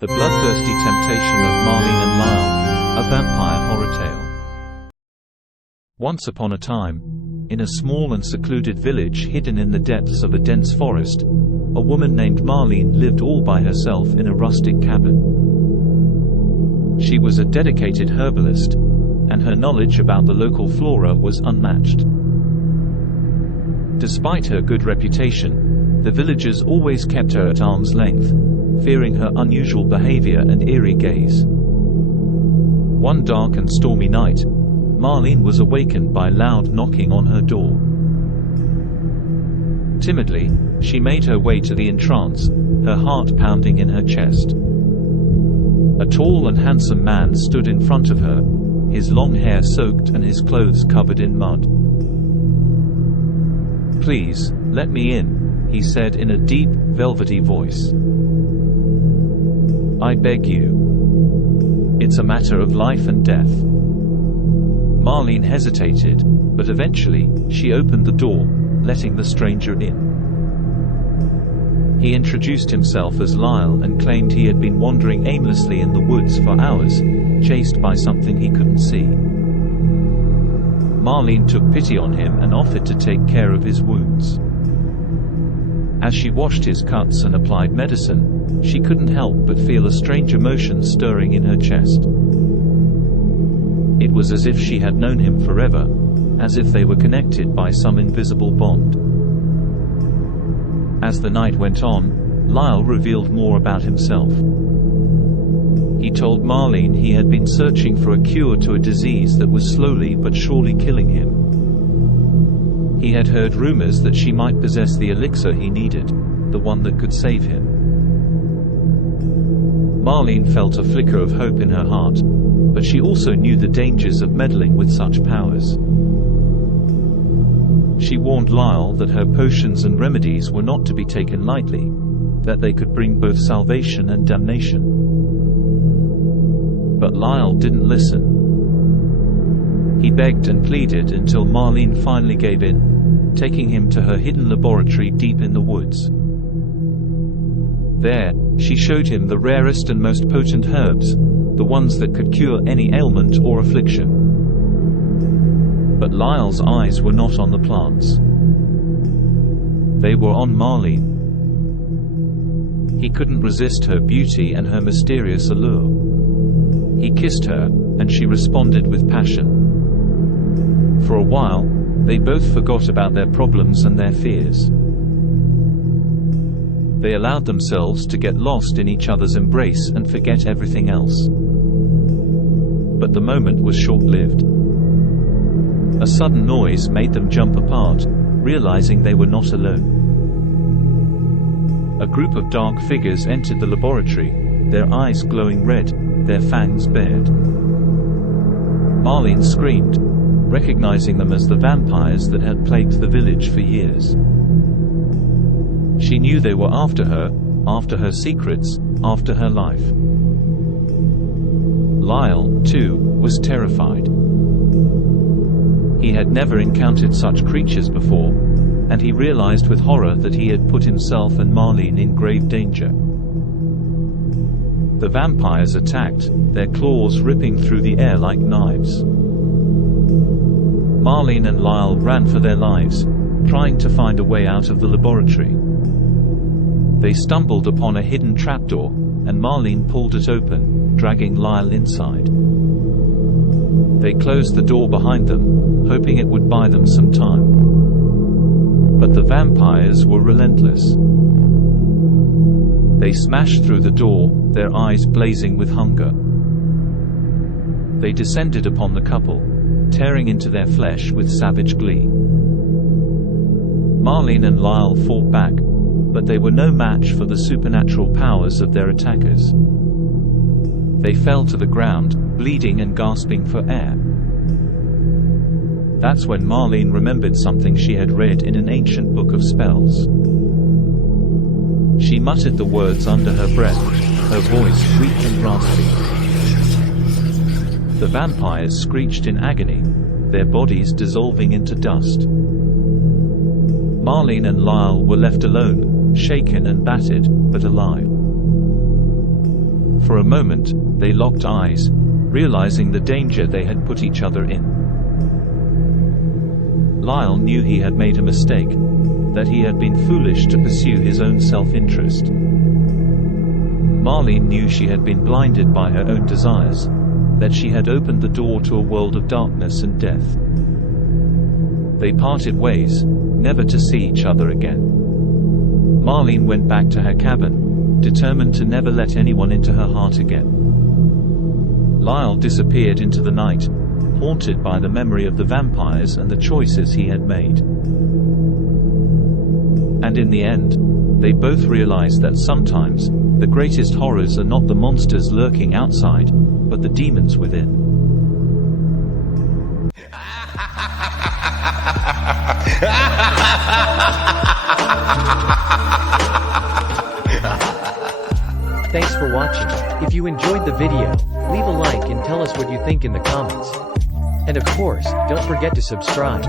The Bloodthirsty Temptation of Marlene and Lyle, a vampire horror tale. Once upon a time, in a small and secluded village hidden in the depths of a dense forest, a woman named Marlene lived all by herself in a rustic cabin. She was a dedicated herbalist, and her knowledge about the local flora was unmatched. Despite her good reputation, the villagers always kept her at arm's length, fearing her unusual behavior and eerie gaze. One dark and stormy night, Marlene was awakened by loud knocking on her door. Timidly, she made her way to the entrance, her heart pounding in her chest. A tall and handsome man stood in front of her, his long hair soaked and his clothes covered in mud. "Please, let me in," he said in a deep, velvety voice. "I beg you. It's a matter of life and death." Marlene hesitated, but eventually, she opened the door, letting the stranger in. He introduced himself as Lyle and claimed he had been wandering aimlessly in the woods for hours, chased by something he couldn't see. Marlene took pity on him and offered to take care of his wounds. As she washed his cuts and applied medicine, she couldn't help but feel a strange emotion stirring in her chest. It was as if she had known him forever, as if they were connected by some invisible bond. As the night went on, Lyle revealed more about himself. He told Marlene he had been searching for a cure to a disease that was slowly but surely killing him. He had heard rumors that she might possess the elixir he needed, the one that could save him. Marlene felt a flicker of hope in her heart, but she also knew the dangers of meddling with such powers. She warned Lyle that her potions and remedies were not to be taken lightly, that they could bring both salvation and damnation. But Lyle didn't listen. He begged and pleaded until Marlene finally gave in, taking him to her hidden laboratory deep in the woods. There, she showed him the rarest and most potent herbs, the ones that could cure any ailment or affliction. But Lyle's eyes were not on the plants. They were on Marlene. He couldn't resist her beauty and her mysterious allure. He kissed her, and she responded with passion. For a while, they both forgot about their problems and their fears. They allowed themselves to get lost in each other's embrace and forget everything else. But the moment was short-lived. A sudden noise made them jump apart, realizing they were not alone. A group of dark figures entered the laboratory, their eyes glowing red, their fangs bared. Marlene screamed, recognizing them as the vampires that had plagued the village for years. She knew they were after her secrets, after her life. Lyle, too, was terrified. He had never encountered such creatures before, and he realized with horror that he had put himself and Marlene in grave danger. The vampires attacked, their claws ripping through the air like knives. Marlene and Lyle ran for their lives, trying to find a way out of the laboratory. They stumbled upon a hidden trapdoor, and Marlene pulled it open, dragging Lyle inside. They closed the door behind them, hoping it would buy them some time. But the vampires were relentless. They smashed through the door, their eyes blazing with hunger. They descended upon the couple, tearing into their flesh with savage glee. Marlene and Lyle fought back, but they were no match for the supernatural powers of their attackers. They fell to the ground, bleeding and gasping for air. That's when Marlene remembered something she had read in an ancient book of spells. She muttered the words under her breath, her voice weak and raspy. The vampires screeched in agony, their bodies dissolving into dust. Marlene and Lyle were left alone, shaken and battered, but alive. For a moment, they locked eyes, realizing the danger they had put each other in. Lyle knew he had made a mistake, that he had been foolish to pursue his own self-interest. Marlene knew she had been blinded by her own desires, that she had opened the door to a world of darkness and death. They parted ways, never to see each other again. Marlene went back to her cabin, determined to never let anyone into her heart again. Lyle disappeared into the night, haunted by the memory of the vampires and the choices he had made. And in the end, they both realized that sometimes, the greatest horrors are not the monsters lurking outside, but the demons within. Thanks for watching. If you enjoyed the video, leave a like and tell us what you think in the comments. And of course, don't forget to subscribe.